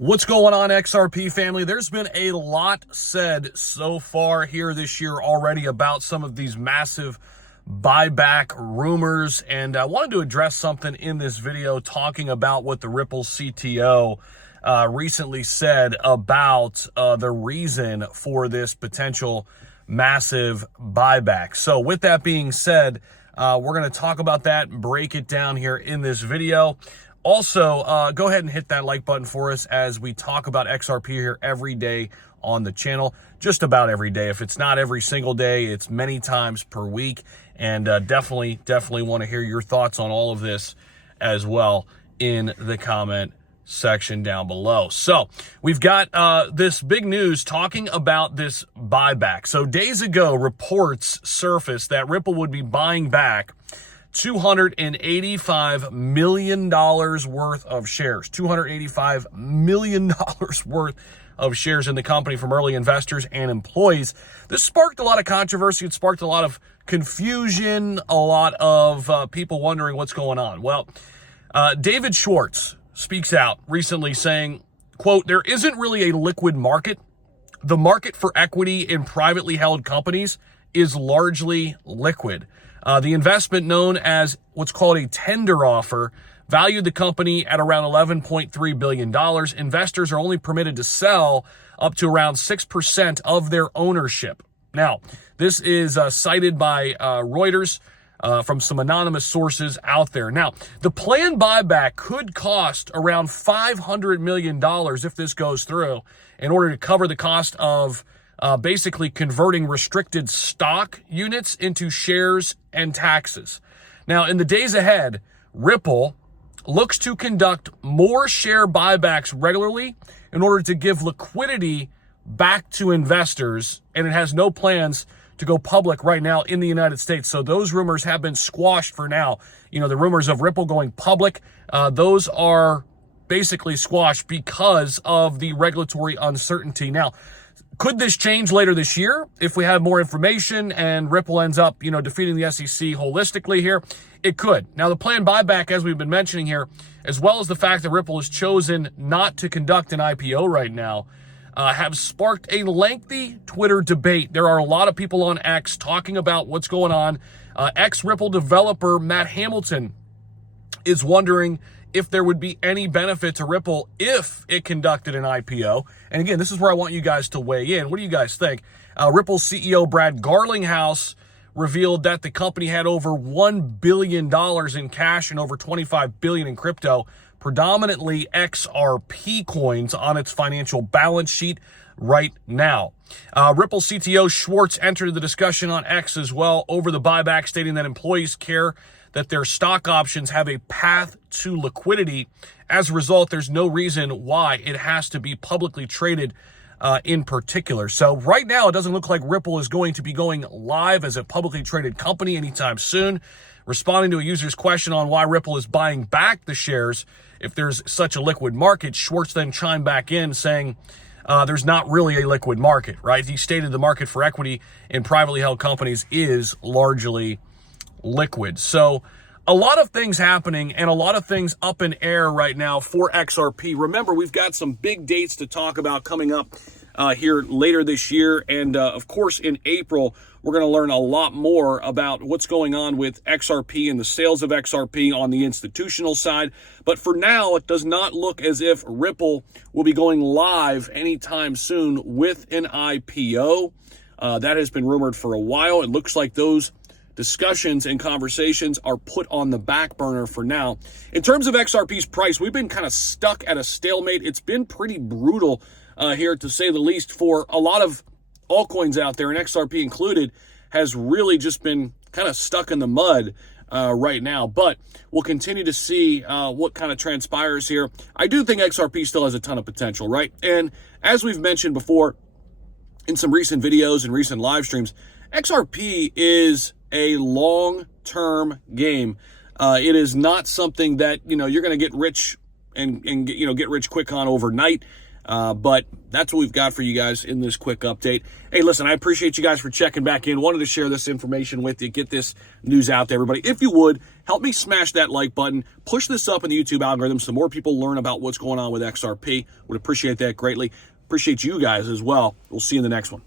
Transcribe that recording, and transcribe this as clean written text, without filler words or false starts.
What's going on, XRP family? There's been a lot said so far here this year already about some of these massive buyback rumors, and I wanted to address something in this video talking about what the Ripple CTO recently said about the reason for this potential massive buyback. So with that being said, we're going to talk about that and break it down here in this video. Also, go ahead and hit that like button for us as we talk about XRP here every day on the channel. Just about every day. If it's not every single day, it's many times per week. And definitely want to hear your thoughts on all of this as well in the comment section down below. So we've got this big news talking about this buyback. So days ago, reports surfaced that Ripple would be buying back $285 million worth of shares. $285 million worth of shares in the company from early investors and employees. This sparked a lot of controversy. It sparked a lot of confusion, a lot of people wondering what's going on. Well, David Schwartz speaks out recently saying, quote, "There isn't really a liquid market. The market for equity in privately held companies is largely liquid. The investment, known as what's called a tender offer, valued the company at around $11.3 billion. Investors are only permitted to sell up to around 6% of their ownership." Now, this is cited by Reuters from some anonymous sources out there. Now, the planned buyback could cost around $500 million if this goes through in order to cover the cost of basically converting restricted stock units into shares and taxes. Now, in the days ahead, Ripple looks to conduct more share buybacks regularly in order to give liquidity back to investors, and it has no plans to go public right now in the United States. So those rumors have been squashed for now. You know, the rumors of Ripple going public, those are basically squashed because of the regulatory uncertainty. Now, could this change later this year if we have more information and Ripple ends up, defeating the SEC holistically here? It could. Now, the planned buyback, as we've been mentioning here, as well as the fact that Ripple has chosen not to conduct an IPO right now, have sparked a lengthy Twitter debate. There are a lot of people on X talking about what's going on. Ex-Ripple developer Matt Hamilton is wondering if there would be any benefit to Ripple if it conducted an IPO. And again, this is where I want you guys to weigh in. What do you guys think? Ripple CEO Brad Garlinghouse revealed that the company had over $1 billion in cash and over $25 billion in crypto, predominantly XRP coins, on its financial balance sheet right now. Ripple CTO Schwartz entered the discussion on X as well over the buyback, stating that employees care that their stock options have a path to liquidity. As a result, there's no reason why it has to be publicly traded in particular. So right now, it doesn't look like Ripple is going to be going live as a publicly traded company anytime soon. Responding to a user's question on why Ripple is buying back the shares if there's such a liquid market, Schwartz then chimed back in saying, there's not really a liquid market, right? He stated the market for equity in privately held companies is largely liquid. So a lot of things happening and a lot of things up in air right now for XRP. Remember, we've got some big dates to talk about coming up here later this year. And of course, in April, we're going to learn a lot more about what's going on with XRP and the sales of XRP on the institutional side. But for now, it does not look as if Ripple will be going live anytime soon with an IPO. That has been rumored for a while. It looks like those discussions and conversations are put on the back burner for now. In terms of XRP's price, we've been kind of stuck at a stalemate. It's been pretty brutal here, to say the least, for a lot of altcoins out there, and XRP included, has really just been kind of stuck in the mud right now. But we'll continue to see what kind of transpires here. I do think XRP still has a ton of potential, right? And as we've mentioned before in some recent videos and recent live streams, XRP is a long-term game. It is not something that, you're going to get rich and get rich quick on overnight. But that's what we've got for you guys in this quick update. Hey, listen, I appreciate you guys for checking back in. Wanted to share this information with you, get this news out to everybody. If you would, help me smash that like button, push this up in the YouTube algorithm so more people learn about what's going on with XRP. Would appreciate that greatly. Appreciate you guys as well. We'll see you in the next one.